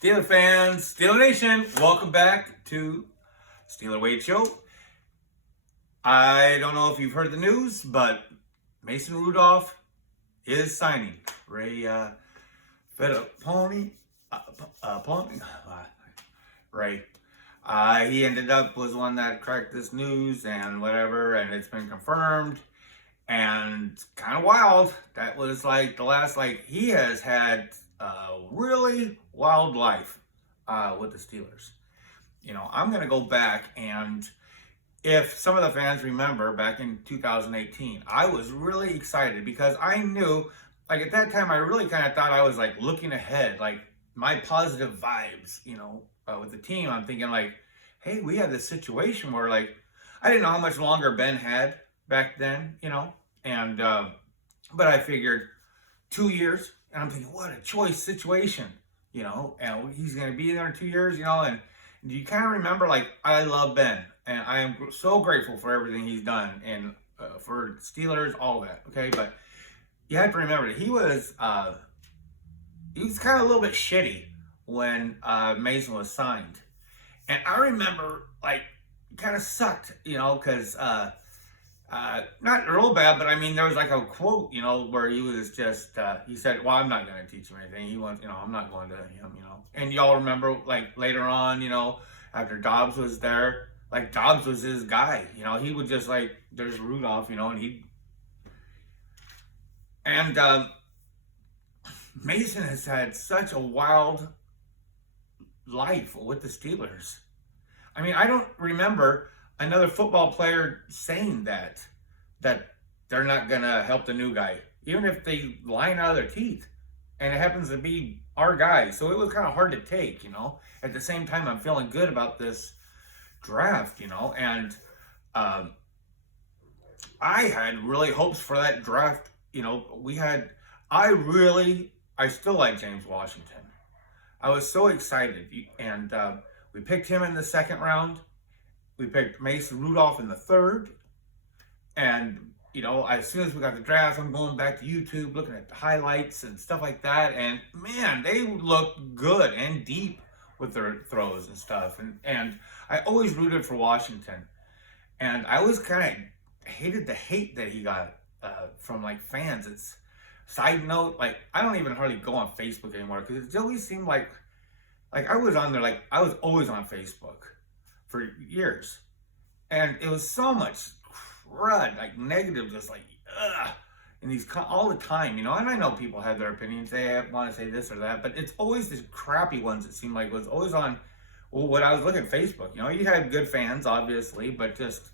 Steeler fans, Steeler Nation, welcome back to Steeler Wade Show. I don't know if you've heard the news, but Mason Rudolph is signing. Ray Fittipaldi, Ray. He ended up was one that cracked this news and whatever, and it's been confirmed. And kind of wild. That was like the last, he has had a really wild life with the Steelers. You know, I'm going to go back, and if some of the fans remember back in 2018, I was really excited because I knew, at that time, I really kind of thought I was looking ahead, my positive vibes, with the team. I'm thinking hey, we had this situation where I didn't know how much longer Ben had back then, and but I figured 2 years, and I'm thinking, what a choice situation, and he's going to be there in 2 years, and you kind of remember, I love Ben, and I am so grateful for everything he's done, and for Steelers, all that, okay, but you have to remember that he was kind of a little bit shitty when Mason was signed, and I remember, kind of sucked, because not real bad, but I mean, there was a quote, where he was just, he said, well, I'm not going to teach him anything. He wants, I'm not going to him, and y'all remember, later on, after Dobbs was there, Dobbs was his guy, he would just there's Rudolph, and Mason has had such a wild life with the Steelers. I mean, I don't remember another football player saying that they're not gonna help the new guy, even if they lying out of their teeth, and it happens to be our guy. So it was kind of hard to take, At the same time, I'm feeling good about this draft, and I had really hopes for that draft. I still like James Washington. I was so excited, and we picked him in the second round. We picked Mason Rudolph in the third. And, as soon as we got the draft, I'm going back to YouTube, looking at the highlights and stuff like that. And, man, they looked good and deep with their throws and stuff. And I always rooted for Washington. And I always kind of hated the hate that he got from, fans. It's, side note, I don't even hardly go on Facebook anymore because it always seemed like I was on there, I was always on Facebook for years, and it was so much crud, negative, just ugh, and these all the time, and I know people have their opinions, they want to say this or that, but it's always these crappy ones. It seemed like was always on. Well, when I was looking at Facebook, you had good fans, obviously, but just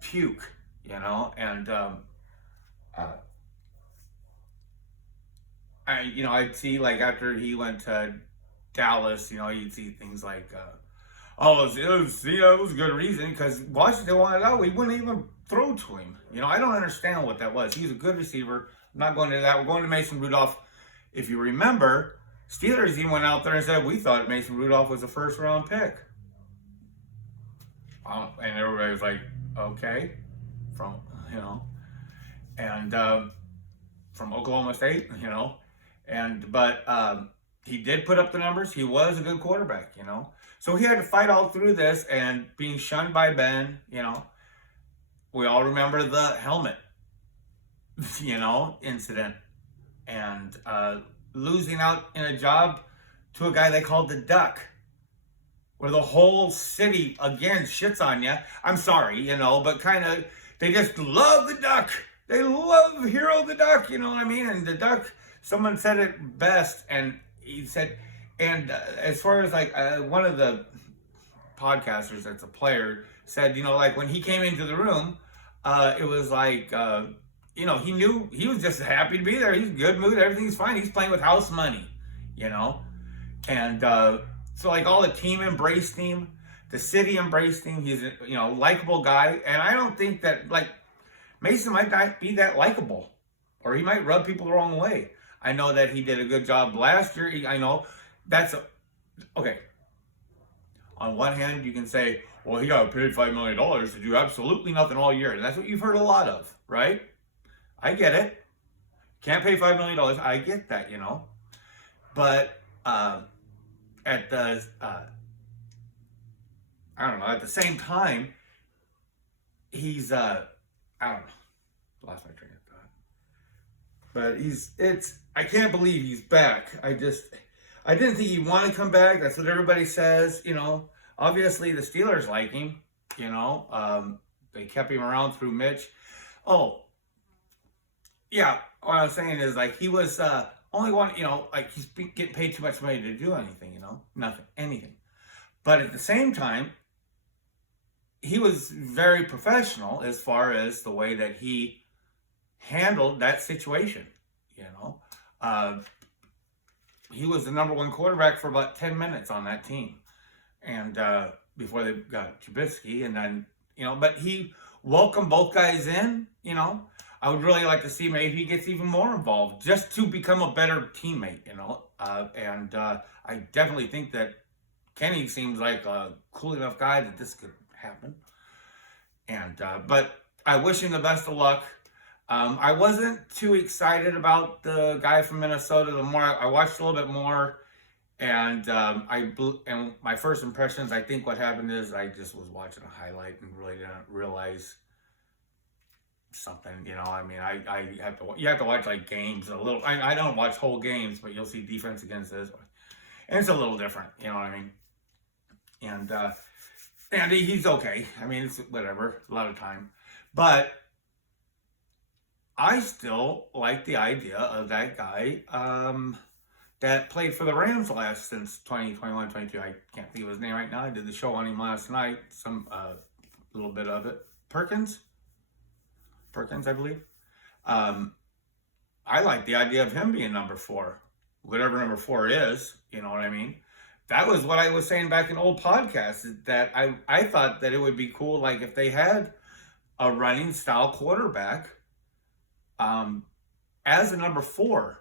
puke, and I'd see after he went to Dallas, you'd see things it was a good reason because Washington wanted out. We wouldn't even throw to him. I don't understand what that was. He's a good receiver. I'm not going to that. We're going to Mason Rudolph. If you remember, Steelers even went out there and said, we thought Mason Rudolph was a first-round pick. And everybody was like, okay. From Oklahoma State, but he did put up the numbers. He was a good quarterback, So he had to fight all through this and being shunned by Ben, We all remember the helmet, incident. And losing out in a job to a guy they called the Duck, where the whole city, again, shits on you. I'm sorry, but kind of, they just love the Duck. They love Hero the Duck, you know what I mean? And the Duck, someone said it best, and he said, and as far as one of the podcasters that's a player said, when he came into the room, it was he knew he was just happy to be there. He's in good mood. Everything's fine. He's playing with house money, and so all the team embraced him. The city embraced him. He's a likable guy. And I don't think that Mason might not be that likable, or he might rub people the wrong way. I know that he did a good job last year. I know that's okay. On one hand, you can say, well, he got paid $5 million to do absolutely nothing all year. And that's what you've heard a lot of, right? I get it. Can't pay $5 million. I get that, But at the I don't know, at the same time, he's I don't know, lost my train of thought. But I can't believe he's back. I didn't think he'd want to come back. That's what everybody says, Obviously the Steelers like him, they kept him around through Mitch. Oh, yeah, what I was saying is like he was only one, like he's getting paid too much money to do anything, nothing, anything. But at the same time, he was very professional as far as the way that he handled that situation. He was the number one quarterback for about 10 minutes on that team, and before they got Trubisky, and then but he welcomed both guys in. I would really like to see maybe he gets even more involved just to become a better teammate. And I definitely think that Kenny seems like a cool enough guy that this could happen. And but I wish him the best of luck. I wasn't too excited about the guy from Minnesota. The more I watched a little bit more, and and my first impressions, I think what happened is I just was watching a highlight and really didn't realize something. I have to. You have to watch like games a little. I don't watch whole games, but you'll see defense against this, and it's a little different. You know what I mean? And he's okay. It's whatever, a lot of time. But I still like the idea of that guy that played for the Rams since 2021, 22. I can't think of his name right now. I did the show on him last night, some little bit of it. Perkins, I believe. I like the idea of him being number 4, whatever number 4 is. You know what I mean? That was what I was saying back in old podcasts, that I thought that it would be cool, like if they had a running style quarterback as a number 4,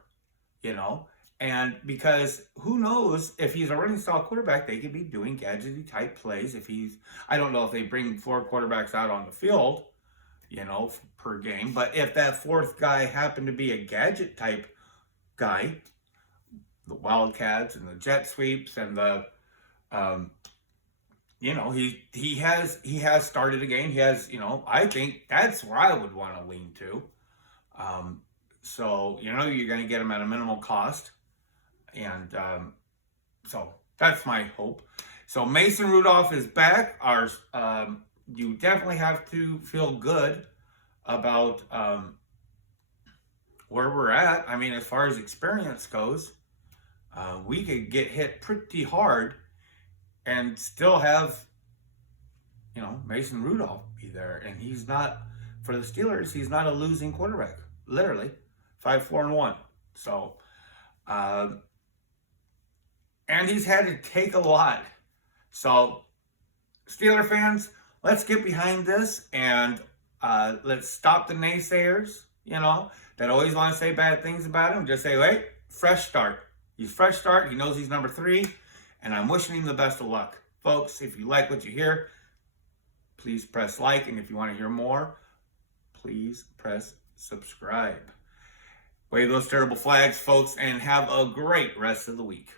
and because who knows, if he's a running style quarterback, they could be doing gadgety type plays. I don't know if they bring 4 quarterbacks out on the field, per game, but if that 4th guy happened to be a gadget type guy, the Wildcats and the jet sweeps and the, he has started a game. He has, I think that's where I would want to lean to. So, you're going to get him at a minimal cost. And so that's my hope. So Mason Rudolph is back. You definitely have to feel good about where we're at. As far as experience goes, we could get hit pretty hard and still have, Mason Rudolph be there. And he's not, for the Steelers, he's not a losing quarterback. Literally, 5-4-1. So, and he's had to take a lot. So, Steeler fans, let's get behind this and let's stop the naysayers, that always want to say bad things about him. Just say, wait, fresh start. He's fresh start. He knows he's number 3, and I'm wishing him the best of luck. Folks, if you like what you hear, please press like, and if you want to hear more, please press subscribe. Wave those terrible flags, folks, and have a great rest of the week.